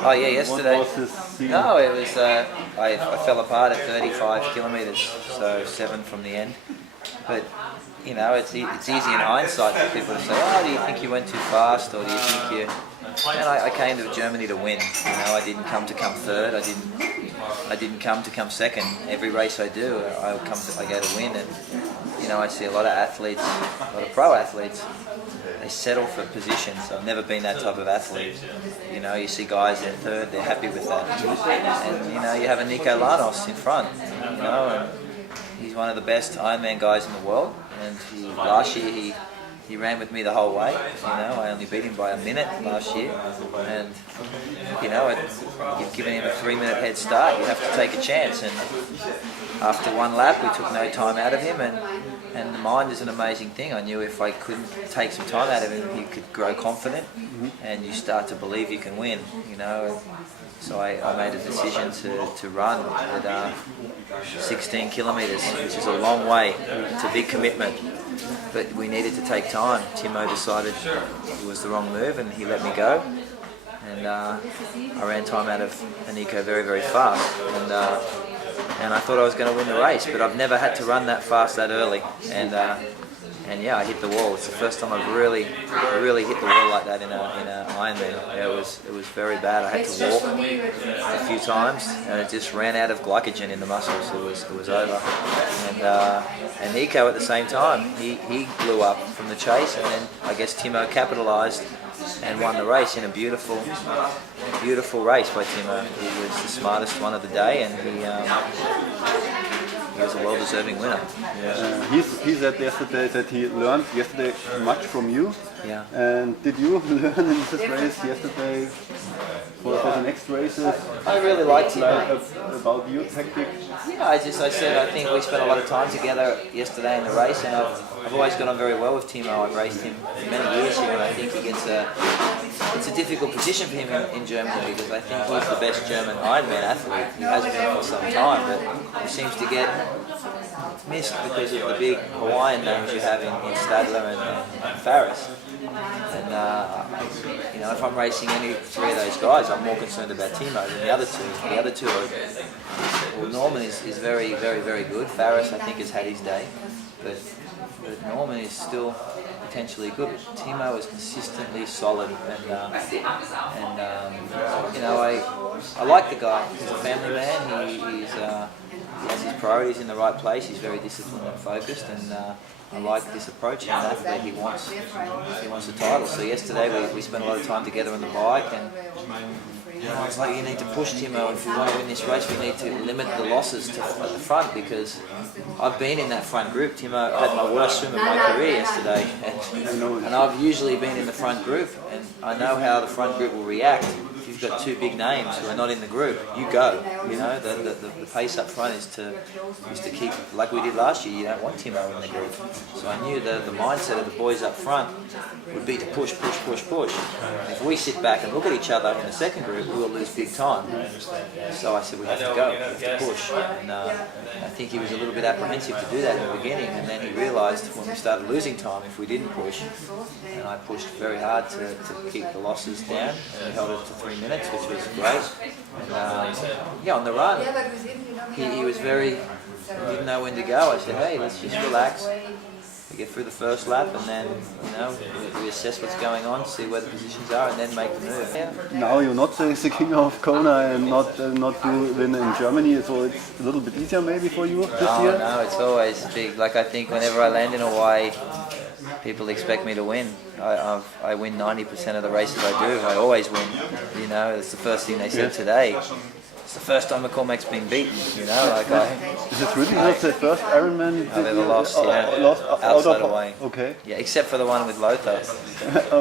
Oh yeah, yesterday. What was this scene? No, it was. I fell apart at 35 kilometres, so 7 from the end. But you know, it's easy in hindsight for people to say, "Oh, do you think you went too fast, or do you think you?" And I came to Germany to win. You know, I didn't come third. I didn't come second. Every race I do, I go to win. And you know, I see a lot of athletes, a lot of pro athletes. They settle for positions. I've never been that type of athlete. You know, you see guys in third, they're happy with that. And you know, you have a Nico Lanos in front. You know, and he's one of the best Ironman guys in the world. And last year he ran with me the whole way. You know, I only beat him by a minute last year. And you know, you've given him a 3-minute head start. You have to take a chance. And after one lap, we took no time out of him. And the mind is an amazing thing. I knew if I couldn't take some time out of him, he could grow confident, and you start to believe you can win. You know, so I made a decision to run at 16 kilometres, which is a long way. It's a big commitment, but we needed to take time. Timo decided it was the wrong move, and he let me go. And I ran time out of Aniko very, very fast. And I thought I was going to win the race, but I've never had to run that fast that early. And yeah, I hit the wall. It's the first time I've really hit the wall like that in a Ironman. Yeah, it was very bad. I had to walk a few times, and it just ran out of glycogen in the muscles. It was over. And Nico at the same time, he blew up from the chase, and then I guess Timo capitalised and won the race in a beautiful race by Timo. He was the smartest one of the day, and he was a well-deserving winner. He said yesterday that he learned yesterday much from you. Yeah. And did you learn in this race yesterday for the next races? I really liked him. About your tactic? Yeah, I said I think we spent a lot of time together yesterday in the race, and I've always got on very well with Timo. I've raced him for many years here, and I think it's a difficult position for him in Germany, because I think he's the best German Ironman athlete. He has been for some time, but he seems to get missed because of the big Hawaiian names you have in Stadler and Farris. And you know, if I'm racing any three of those guys, I'm more concerned about Timo than the other two. The other two are, well, Norman is very, very, very good. Farris, I think, has had his day, but Norman is still potentially good. But Timo is consistently solid, and you know, I like the guy. He's a family man. He has his priorities in the right place. He's very disciplined and focused, and I like this approach in that he wants a title. So yesterday we spent a lot of time together on the bike, and you know, it's like, you need to push Timo. If we want to win this race, we need to limit the losses at the front, because I've been in that front group. Timo had my worst swim of my career yesterday, and I've usually been in the front group, and I know how the front group will react. If you've got two big names who are not in the group, you go. You know, the pace up front is to keep, like we did last year. You don't want Timo in the group. So I knew the mindset of the boys up front would be to push. If we sit back and look at each other in the second group, we will lose big time. So I said, we have to go, we have to push. And I think he was a little bit apprehensive to do that in the beginning, and then he realised when we started losing time if we didn't push. And I pushed very hard to keep the losses down, and we held it to 3 minutes, which was great. And yeah, on the run, he was he didn't know when to go. I said, hey, let's just relax. We get through the first lap, and then, you know, we assess what's going on, see where the positions are, and then make the move. Yeah. Now you're not the king of Kona, and not you win in Germany, so it's a little bit easier maybe for you this year? No, it's always big. Like, I think whenever I land in Hawaii, people expect me to win. I win 90% of the races I do. I always win. You know, it's the first thing they said today. It's the first time McCormack's been beaten, you know, like Is it really not the first Ironman I've ever lost, lost outside Hawaii. Okay. Yeah, except for the one with Lothar. It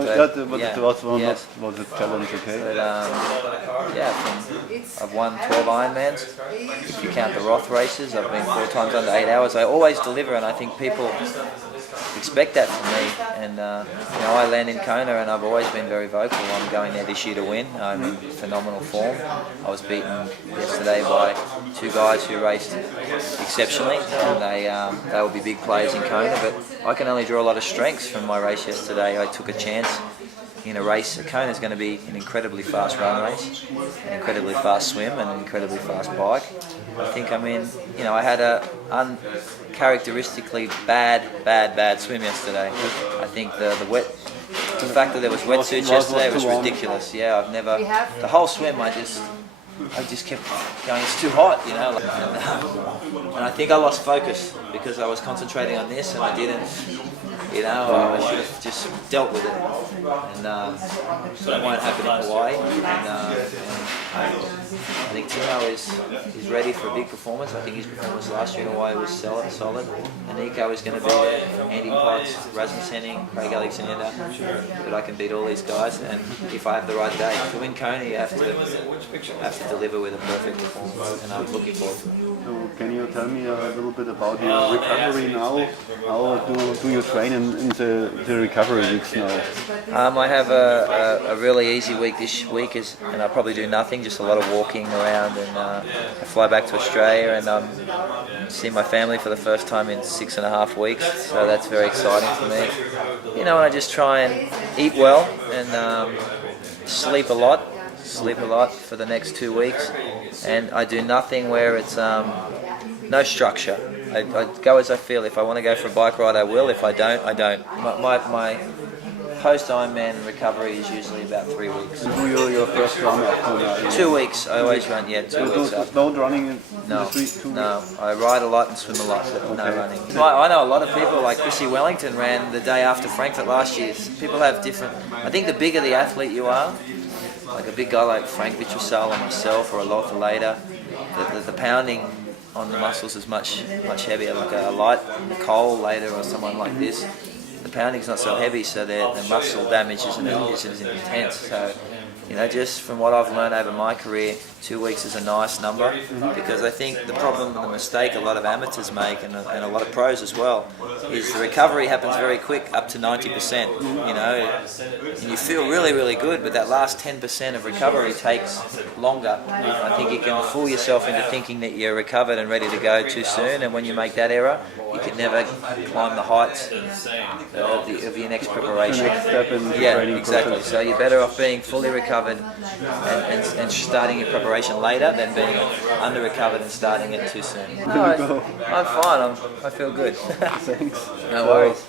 was a challenge, okay. But yeah, I've won 12 Ironmans. If you count the Roth races, I've been 4 times under 8 hours. I always deliver, and I think people expect that from me. And you know, I land in Kona, and I've always been very vocal. I'm going there this year to win. I'm in phenomenal form. I was beaten yesterday by 2 guys who raced exceptionally, and they will be big players in Kona. But I can only draw a lot of strengths from my race yesterday. I took a chance in a race, Kona is going to be an incredibly fast run race, an incredibly fast swim, and an incredibly fast bike. I think I had a uncharacteristically bad swim yesterday. I think the fact that there was wetsuits yesterday was ridiculous. Yeah, I've never, the whole swim I just kept going, it's too hot, and I think I lost focus because I was concentrating on this and I didn't, I should have just dealt with it, and that won't happen in Hawaii, and I think Timo is ready for a big performance. I think his performance last year in Hawaii was solid, and Nico is going to be there, Andy Potts, Rasmus Henning, Craig Alexander, but I can beat all these guys, and if I have the right day. To win Kona you have to deliver with a perfect performance, and I'm looking forward to it. So can you tell me a little bit about your recovery now? How do you train in the recovery weeks now? I have a really easy week this week, and I probably do nothing, just a lot of walking around, and I fly back to Australia and see my family for the first time in 6.5 weeks, so that's very exciting for me. And I just try and eat well and sleep a lot for the next 2 weeks, and I do nothing where it's no structure. I go as I feel. If I want to go for a bike ride, I will. If I don't, I don't. My post-Ironman recovery is usually about 3 weeks. Do your first run up Kona? 2 weeks. I always run, 2 weeks up. No running in No, the street? 2 no. weeks? I ride a lot and swim a lot, but no running. I know a lot of people, like Chrissy Wellington ran the day after Frankfurt last year. People have different... I think the bigger the athlete you are, like a big guy like Frank Vitrusal or myself or a lot later, the pounding on the muscles is much heavier. Like a light Nicole later or someone like this, the pounding's not so heavy, so the muscle damage isn't as intense. So, just from what I've learned over my career, 2 weeks is a nice number, because I think the problem and the mistake a lot of amateurs make, and a lot of pros as well, is the recovery happens very quick, up to 90%, and you feel really, really good, but that last 10% of recovery takes longer. I think you can fool yourself into thinking that you're recovered and ready to go too soon, and when you make that error, you can never climb the heights of your next preparation. The next step in the training exactly. process. So you're better off being fully recovered and starting your preparation later than being under recovered and starting it too soon. No, I'm fine. I feel good. Thanks. No worries.